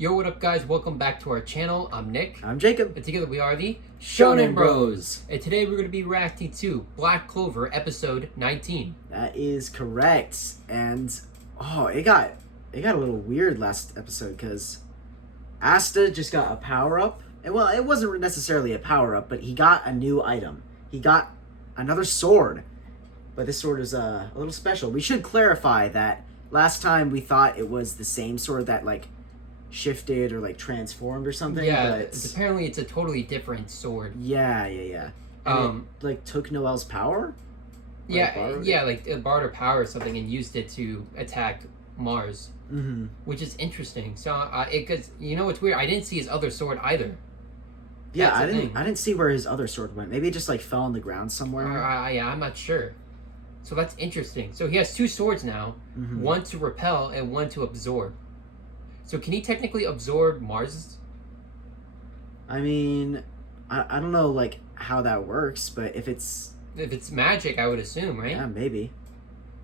Yo, what up, guys? Welcome back to our channel. I'm Nick. I'm Jacob. And together we are the Shonen Bros. And today we're going to be reacting to Black Clover, episode 19. That is correct. And, it got a little weird last episode because Asta just got a power-up. And, well, it wasn't necessarily a power-up, but he got a new item. He got another sword. But this sword is a little special. We should clarify that last time we thought it was the same sword that, shifted or transformed or something. Yeah, but apparently it's a totally different sword. Yeah. And it took Noelle's power? It borrowed her power or something and used it to attack Mars. Mm-hmm. Which is interesting. So, because, it's weird. I didn't see his other sword either. Yeah, I didn't see where his other sword went. Maybe it just fell on the ground somewhere. I'm not sure. So that's interesting. So he has two swords now, mm-hmm. one to repel and one to absorb. So can he technically absorb Mars? I mean, I don't know how that works, but if it's magic, I would assume, right? Yeah, maybe.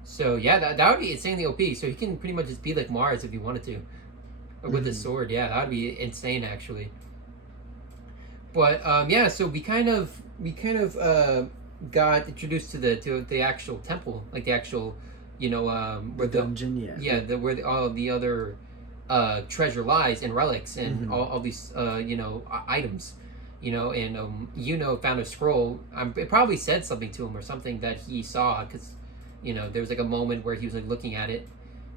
So yeah, that would be insanely OP. So he can pretty much just be like Mars if he wanted to, with his sword. Yeah, that would be insane actually. But so we kind of got introduced to the actual temple, the actual, where the dungeon, where all the other treasure lies and relics and all these items, and found a scroll. It probably said something to him or something that he saw, because there was a moment where he was looking at it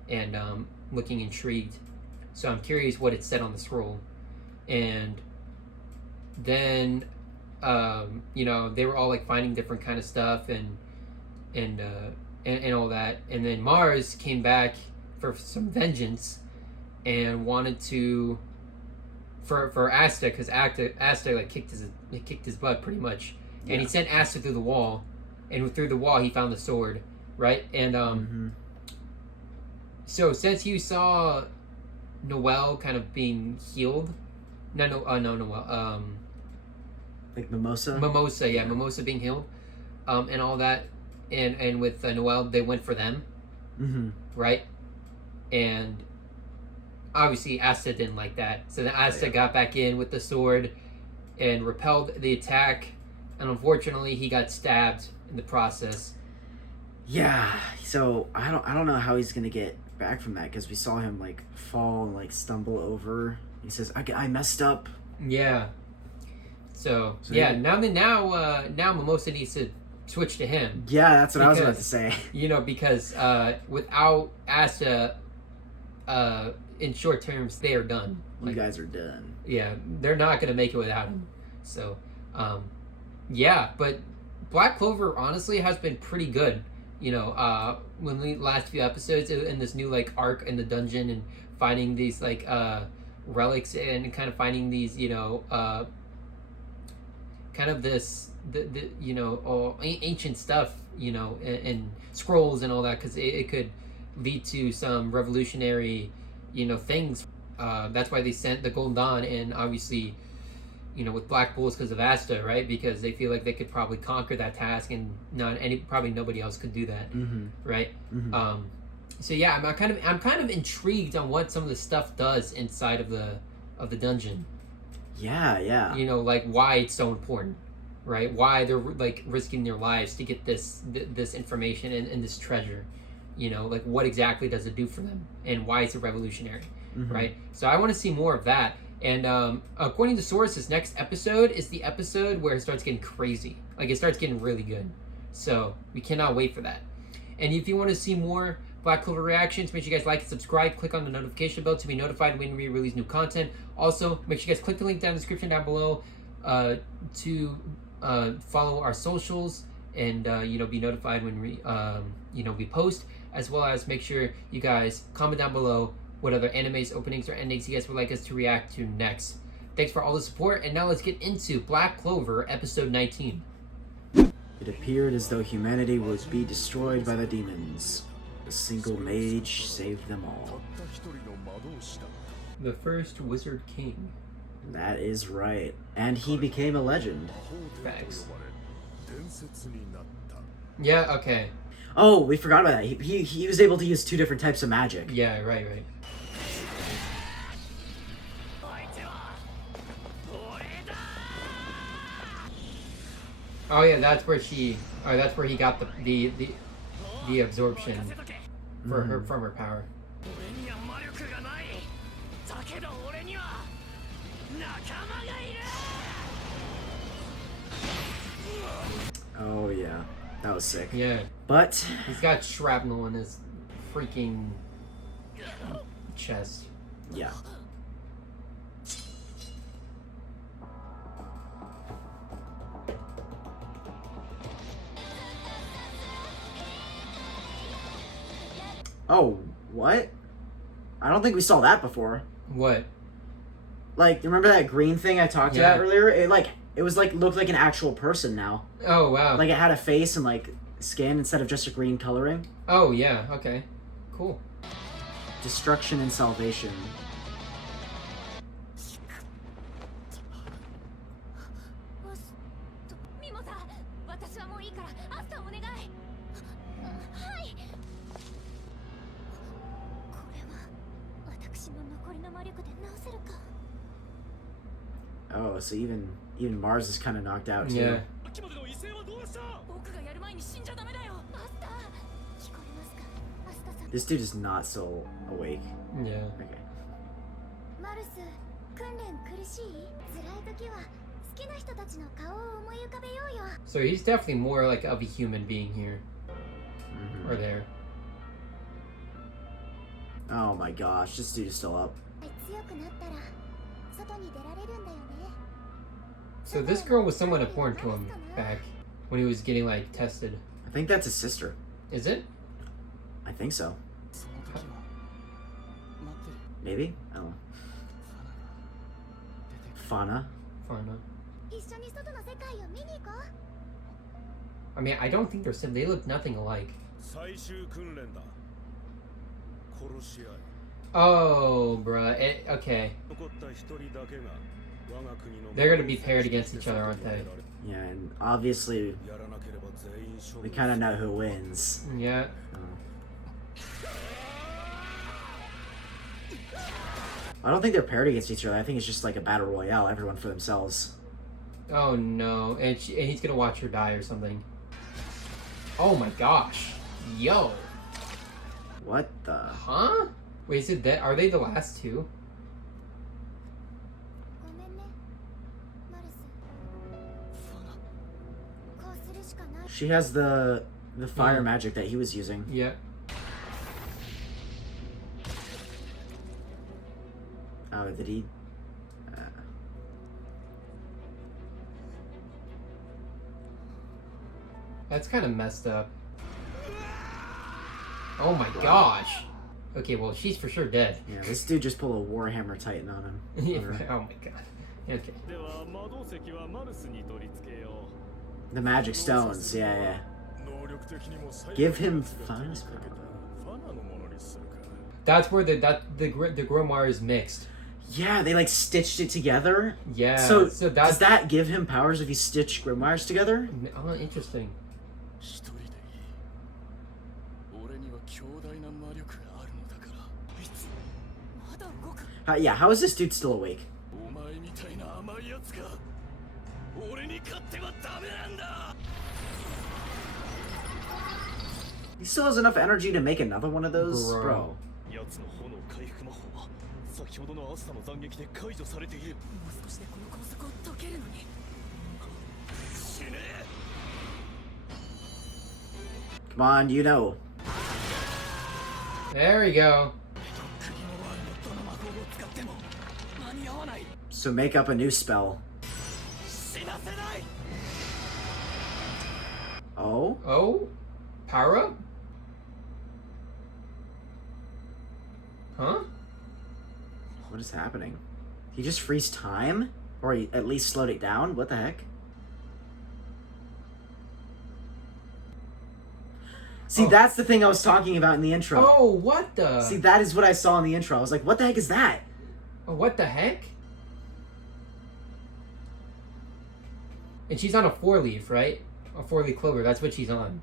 and looking intrigued. So I'm curious what it said on the scroll. And then they were all finding different kind of stuff and all that. And then Mars came back for some vengeance and wanted to for Asta, because Asta kicked his butt pretty much. Yeah. And he sent Asta through the wall, and through the wall he found the sword, right? And so since you saw Noelle kind of being healed, Noelle, Mimosa? Mimosa, yeah, Mimosa being healed, and all that, and with Noelle, they went for them, right? And obviously Asta didn't like that, so then Asta got back in with the sword and repelled the attack, and unfortunately he got stabbed in the process. Yeah, so I don't know how he's gonna get back from that, because we saw him fall and stumble over. He says, I messed up. Yeah. So yeah, now Mimosa needs to switch to him. Yeah, that's what I was about to say. Because without Asta, in short terms, they are done. You guys are done. Yeah, they're not gonna make it without him. So, but Black Clover honestly has been pretty good. When the last few episodes in this new arc in the dungeon and finding these relics and kind of finding these kind of this ancient stuff, and scrolls and all that, because it could lead to some revolutionary things. That's why they sent the Golden Dawn, and obviously with Black Bulls because of Asta, right? Because they feel like they could probably conquer that task, and probably nobody else could do that, right? So yeah, I'm kind of intrigued on what some of the stuff does inside of the dungeon. Yeah. Why it's so important, right? Why they're risking their lives to get this information and this treasure. What exactly does it do for them, and why is it revolutionary, right? So I want to see more of that. And according to sources, next episode is the episode where it starts getting crazy. It starts getting really good. So we cannot wait for that. And if you want to see more Black Clover reactions, make sure you guys like and subscribe. Click on the notification bell to be notified when we release new content. Also, make sure you guys click the link down in the description down below to follow our socials and be notified when we post. As well as make sure you guys comment down below what other animes, openings, or endings you guys would like us to react to next. Thanks for all the support, and now let's get into Black Clover episode 19. It appeared as though humanity would be destroyed by the demons. A single mage saved them all. The first Wizard King. That is right. And he became a legend. Facts. Yeah, okay. Oh, we forgot about that. He was able to use two different types of magic. Yeah, right. Oh yeah, that's where she. Oh, that's where he got the absorption for her from her power. Oh yeah, that was sick. Yeah, But he's got shrapnel in his freaking chest. yeah. Oh, what? I don't think we saw that before. What? Like, remember that green thing I talked about earlier? It was like looked like an actual person now. Oh wow. Like it had a face and like skin instead of just a green coloring. Oh yeah. Okay. Cool. Destruction and salvation. Oh, so even Mars is kind of knocked out too. Yeah. This dude is not still awake. Yeah. Okay. So he's definitely more like of a human being here or there. Oh my gosh, this dude is still up. So this girl was somewhat important to him back when he was getting like tested. I think that's his sister. Is it? I think so. Maybe? I don't know. Fauna. Fauna. I mean, I don't think they're sim. They look nothing alike. Oh, bruh. Okay. They're gonna be paired against each other, aren't they? Yeah, and obviously we kind of know who wins. Yeah. I don't think they're paired against each other. I think it's just like a battle royale, everyone for themselves. Oh no, and he's gonna watch her die or something. Oh my gosh. Yo. What the? Huh? Wait, is it that? Are they the last two? She has the fire magic that he was using. Yeah. Oh, did he? That's kind of messed up. Oh my gosh. Okay, well, she's for sure dead. Yeah, this dude just pulled a Warhammer Titan on him. Yeah, oh my god. Okay. The magic stones, yeah. Give him fire. That's where the grimoire is mixed. Yeah, they like stitched it together. Yeah. So that's, does that give him powers if he stitched grimoires together? Oh, interesting. Yeah, how is this dude still awake? He still has enough energy to make another one of those? Bro. Come on, you know. There we go. So make up a new spell. Oh? Oh? Power up? Huh? What is happening? He just freeze time? Or he at least slowed it down? What the heck? See, that's the thing I was talking about in the intro. Oh, what the? See, that is what I saw in the intro. I was like, what the heck is that? Oh, what the heck? And she's on a 4-leaf, right? A 4-leaf clover. That's what she's on.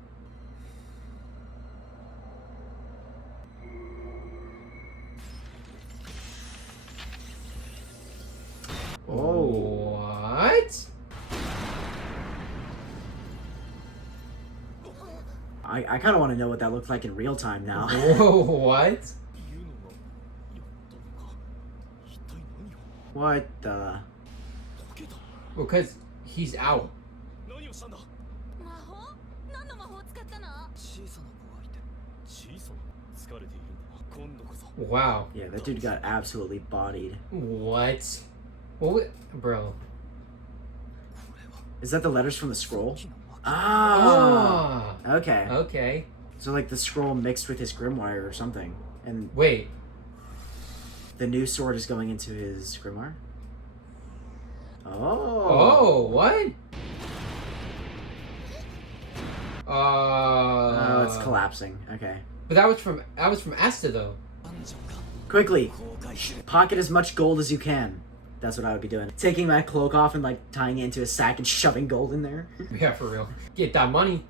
Oh. What? I kind of want to know what that looked like in real time now. Whoa, what? What the? Well, because he's out. Wow. Yeah, that dude got absolutely bodied. What? Bro. Is that the letters from the scroll? Ah. Okay. Okay. So like the scroll mixed with his grimoire or something, and Wait. the new sword is going into his grimoire. Oh, what? Oh, it's collapsing. Okay. But that was from Asta though. Quickly, pocket as much gold as you can. That's what I would be doing. Taking that cloak off and like tying it into a sack and shoving gold in there. Yeah, for real. Get that money.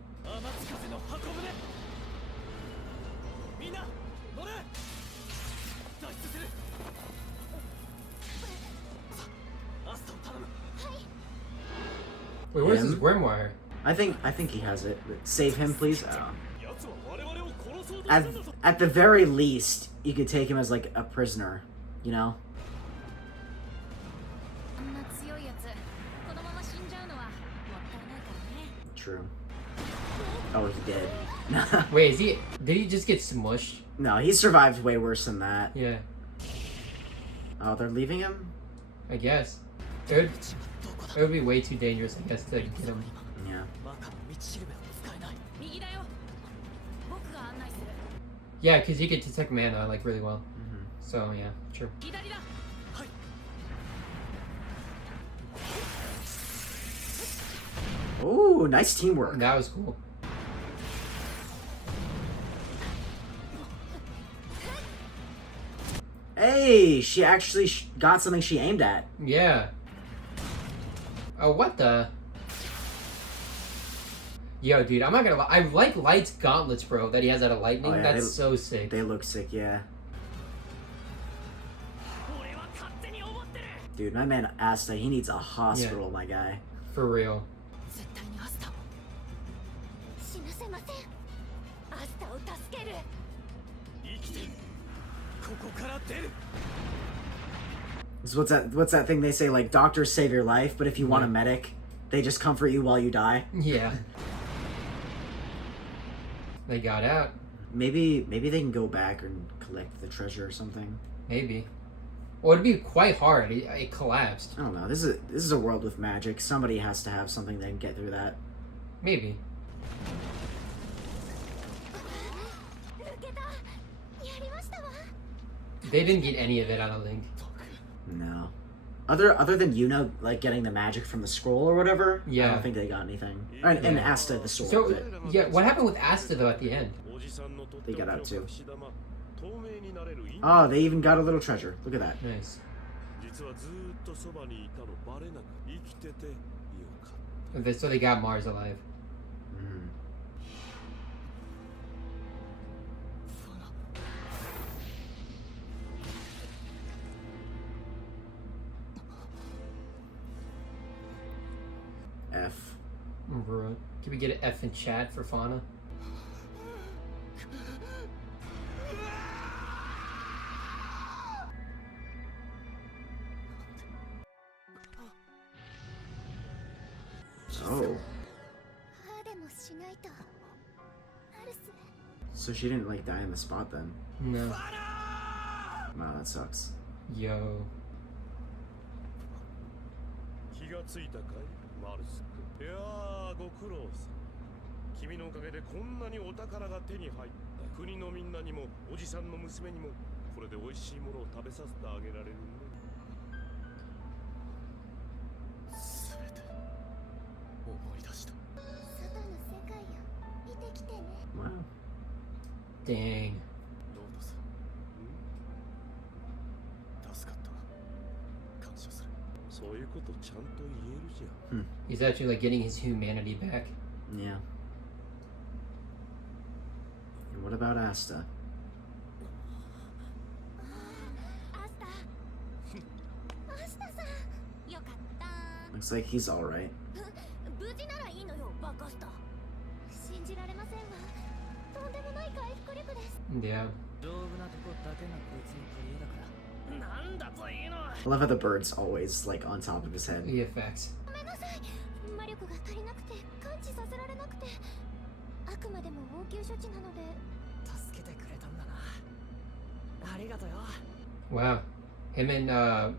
Wait, where's his grimoire? I think he has it. Save him, please. At the very least, you could take him as like a prisoner, you know? True. Oh, he did. Wait, did he just get smushed? No, he survived way worse than that. Yeah. Oh, they're leaving him? I guess. It would be way too dangerous, I guess, to get him. Yeah. Yeah, because he could detect mana, like, really well. Mm-hmm. So, yeah, true. Ooh, nice teamwork. That was cool. Hey, she actually got something she aimed at. Yeah. Oh, what the? Yo, dude, I'm not gonna lie. I like Light's gauntlets, bro, that he has out of lightning. Oh, yeah, That's so sick. They look sick, yeah. Dude, my man Asta, he needs a hospital, my guy. For real. So what's that thing they say, like, doctors save your life, but if you want a medic, they just comfort you while you die? Yeah. They got out. Maybe they can go back and collect the treasure or something. Maybe. Well, it'd be quite hard. It collapsed. I don't know. This is a world with magic. Somebody has to have something that can get through that. Maybe. They didn't get any of it, I don't think. No. Other than Yuna, like, getting the magic from the scroll or whatever, yeah. I don't think they got anything. And Asta, the sword. So, yeah, what happened with Asta, though, at the end? They got out, too. Oh, they even got a little treasure. Look at that. Nice. So they got Mars alive. Mm. F. Can we get an F in chat for Fauna? Oh. So she didn't, like, die on the spot then? No. Wow, that sucks. Yo. 気がついたかいマルス君いやーご苦労さん君のおかげでこんなにお宝が手に入った国のみんなにもおじさんの娘にもこれで美味しいものを食べさせてあげられるねすべて思い出した外の世界を見てきてね Wow. Dang. どうださ助かった感謝するそういうことちゃんと言えるじゃん He's actually, like, getting his humanity back. Yeah. And what about Asta? アスタアスタさんよかった Looks like he's alright. 無事ならいいのよバカスタ信じられませんわとんでもない回復力です。 Yeah. 丈夫なとこだけがこいつの取り柄だからなんだというの I love how the bird's always like on top of his head. The effects. ごめんなさい。魔力が足りなくて感知させられなくて、あくまでも応急処置なので。助けてくれたんだなありがとうよ Wow. Him and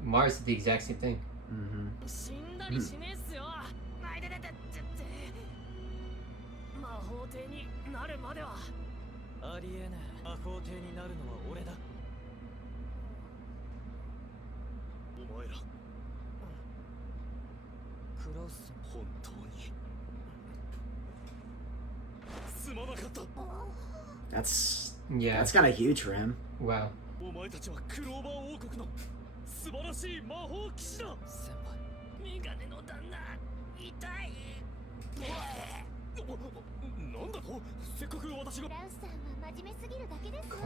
Mars did the exact same thing. Mm-hmm. 死んだりしねえっすよないでててって魔法帝になるまではありえねえ魔法帝になるのは俺だお前らクロス本当にすまなかった。 Yeah. That's kind of huge for him. Wow. お前たちはクローバー王国の素晴らしい魔法騎士だ。先輩メガネの旦那痛いなんだとせっかく私がラウスさんは真面目すぎるだけですよ。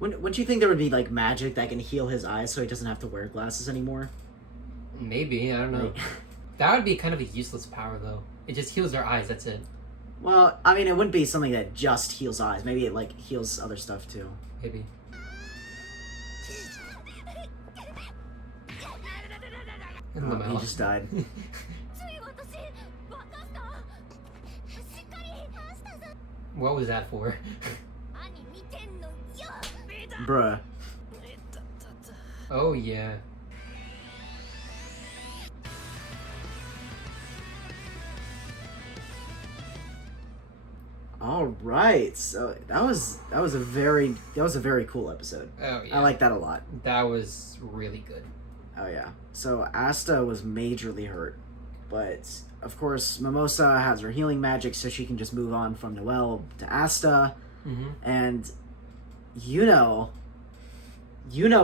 Close. Wouldn't you think there would be like magic that can heal his eyes so he doesn't have to wear glasses anymore? Maybe, I don't know. Like- That would be kind of a useless power, though. It just heals their eyes, that's it. Well, I mean, it wouldn't be something that just heals eyes. Maybe it like heals other stuff too. Maybe. In the Oh, he mouth. just died. つい私バカしたしっかりアスタさん What was that for? 何見てんのよ。 Bruh. えったったった Oh, yeah. All right, so that was a very cool episode. Oh, yeah. I like that a lot. That was really good. Oh yeah. So Asta was majorly hurt, but of course Mimosa has her healing magic, so she can just move on from Noelle to Asta, Mm-hmm. and Yuno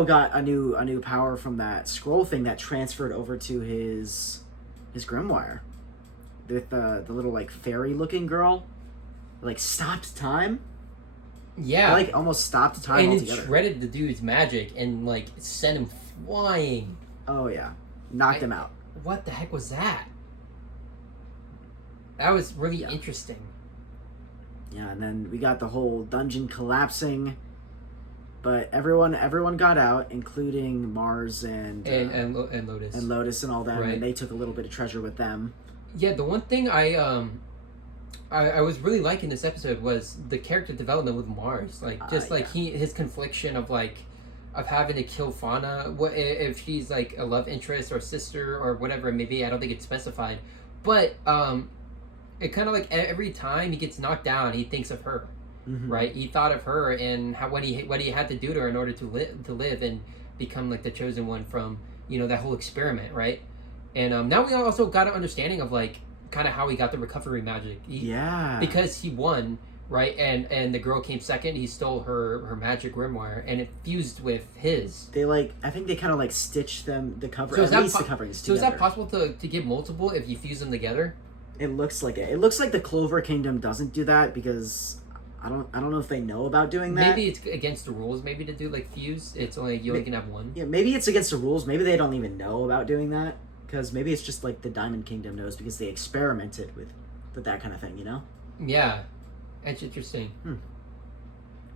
got a new power from that scroll thing that transferred over to his grimoire with the little like fairy looking girl, like stopped time. Yeah. Like almost stopped time and it altogether. shredded the dude's magic and, like, sent him flying. Oh yeah, knocked him out. What the heck was that? That was really Yeah. interesting. Yeah, and then we got the whole dungeon collapsing, but everyone got out, including Mars and Lotus. and Lotus and all them, Right. and they took a little bit of treasure with them. Yeah, the one thing I was really liking this episode was the character development with Mars. Like, just like his confliction of having to kill Fauna. What if she's like a love interest or sister or whatever it may be? I don't think it's specified, but it kind of like every time he gets knocked down, he thinks of her. Mhm. Right? He thought of her and what he had to do to her in order to live and become like the chosen one from that whole experiment, right? And now we also got an understanding of like kind of how he got the recovery magic. Yeah. Because he won, right? And the girl came second. He stole her magic grimoire and it fused with his. They I think they kind of like stitched them the cover. So is at that least the coverings So together. is that possible to get multiple if you fuse them together? It looks like it. It looks like the Clover Kingdom doesn't do that because I don't know if they know about doing that. Maybe it's against the rules. Maybe to do like fuse, it's only you only can have one. Yeah, maybe it's against the rules. Maybe they don't even know about doing that because maybe it's just like the Diamond Kingdom knows because they experimented with that kind of thing. Yeah, that's interesting.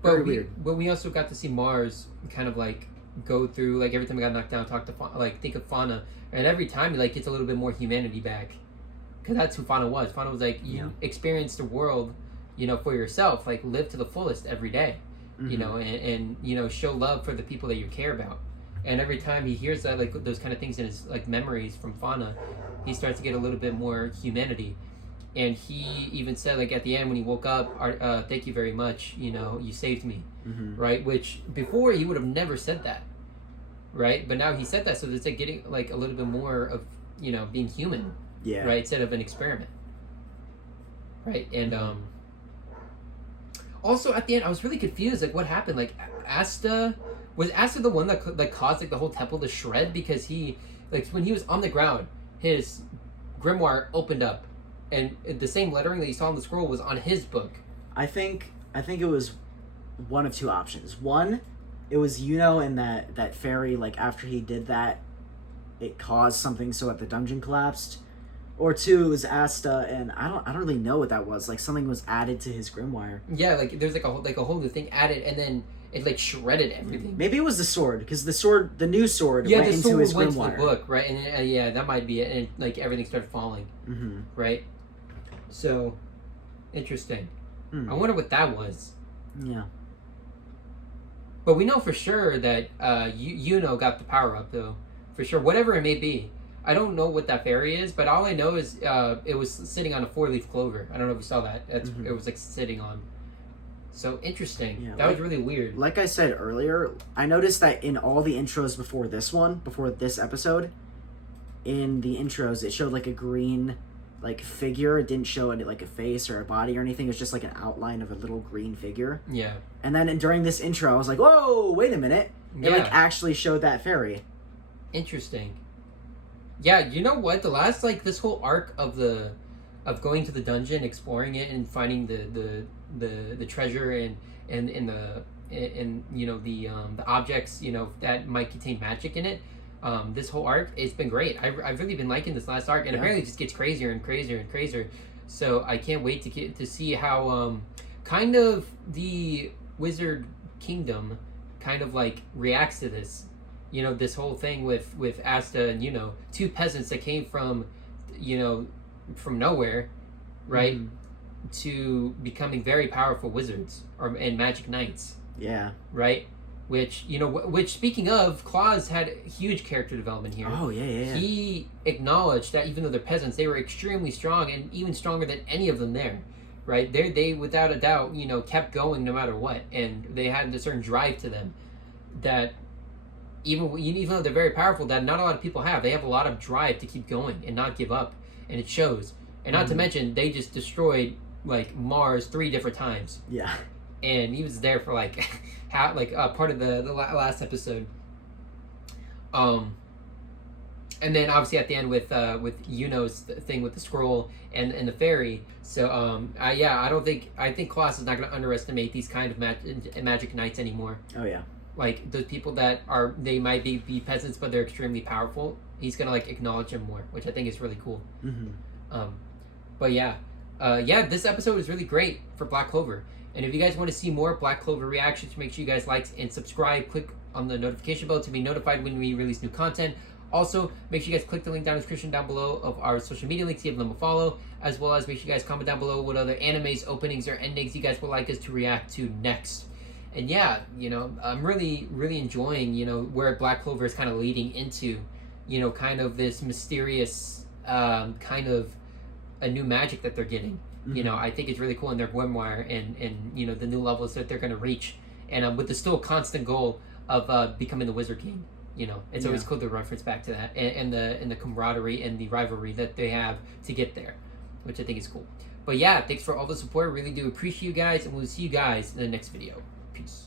Very weird. But we also got to see Mars kind of like go through like every time he got knocked down, talk to think of Fauna, and every time he like gets a little bit more humanity back, because that's who Fauna was. Fauna was like you experience the world, for yourself, like live to the fullest every day, and show love for the people that you care about. And every time he hears that, like those kind of things in his like memories from Fauna, he starts to get a little bit more humanity. And he even said, like at the end when he woke up, "Thank you very much. You saved me." Right? Which before he would have never said that, right? But now he said that, so it's like getting like a little bit more of being human, Yeah. right? Instead of an experiment, right? And also at the end, I was really confused. Like, what happened? Like, was Asta the one that caused like the whole temple to shred because he like when he was on the ground, his grimoire opened up, and the same lettering that you saw on the scroll was on his book. I think it was one of two options. One, it was and that fairy, like after he did that, it caused something so that the dungeon collapsed. Or 2, it was Asta, and I don't really know what that was. Like something was added to his grimoire. Yeah, like there's like a whole new thing added, and then it like shredded everything. Maybe it was the sword, because the new sword Yeah, went the into sword his went grimoire. to the book, right? And then, yeah, that might be it. And like everything started falling, Mm-hmm. right? So interesting. Mm. I wonder what that was. Yeah. But we know for sure that Yuno got the power up, though. For sure, whatever it may be. I don't know what that fairy is, but all I know is it was sitting on a 4-leaf clover. I don't know if you saw that. It was like sitting on. So interesting. Yeah, that was really weird. Like I said earlier, I noticed that in all the intros before this episode, in the intros, it showed like a green like figure. It didn't show any like a face or a body or anything. It was just like an outline of a little green figure. Yeah. And then during this intro, I was like, whoa, wait a minute. It Yeah. like actually showed that fairy. Interesting. Yeah, you know what? The last like this whole arc of going to the dungeon, exploring it, and finding the treasure and you know the objects, you know, that might contain magic in it. This whole arc, it's been great. I've really been liking this last arc, and apparently it just gets crazier and crazier and crazier. So I can't wait to see how kind of the Wizard Kingdom kind of like reacts to this. You know, this whole thing with Asta and, you know, 2 peasants that came from, you know, from nowhere, right, to becoming very powerful wizards and magic knights. Yeah. Right? Which, you know, which speaking of, Claus had huge character development here. Oh, yeah. He acknowledged that even though they're peasants, they were extremely strong and even stronger than any of them there. Right? They without a doubt, you know, kept going no matter what. And they had a certain drive to them that even though they're very powerful, that not a lot of people have. They have a lot of drive to keep going and not give up. And it shows. And not to mention, they just destroyed, like, Mars 3 different times. Yeah. And he was there for, like, part of the last episode. And then, obviously, at the end with Yuno's thing with the scroll and the fairy. So, I think Klaus is not going to underestimate these kind of magic knights anymore. Oh, yeah. Like, those people that they might be peasants, but they're extremely powerful. He's going to, like, acknowledge them more, which I think is really cool. Mm-hmm. But yeah, this episode is really great for Black Clover. And if you guys want to see more Black Clover reactions, make sure you guys like and subscribe. Click on the notification bell to be notified when we release new content. Also, make sure you guys click the link down in the description down below of our social media links, give them a follow, as well as make sure you guys comment down below what other animes, openings, or endings you guys would like us to react to next. And yeah, you know, I'm really, really enjoying, you know, where Black Clover is kind of leading into, you know, kind of this mysterious kind of a new magic that they're getting. Mm-hmm. You know, I think it's really cool in their grimoire and you know, the new levels that they're going to reach. And with the still constant goal of becoming the Wizard King. You know, it's always cool to reference back to that. And the camaraderie and the rivalry that they have to get there, which I think is cool. But yeah, thanks for all the support. I really do appreciate you guys. And we'll see you guys in the next video. Peace.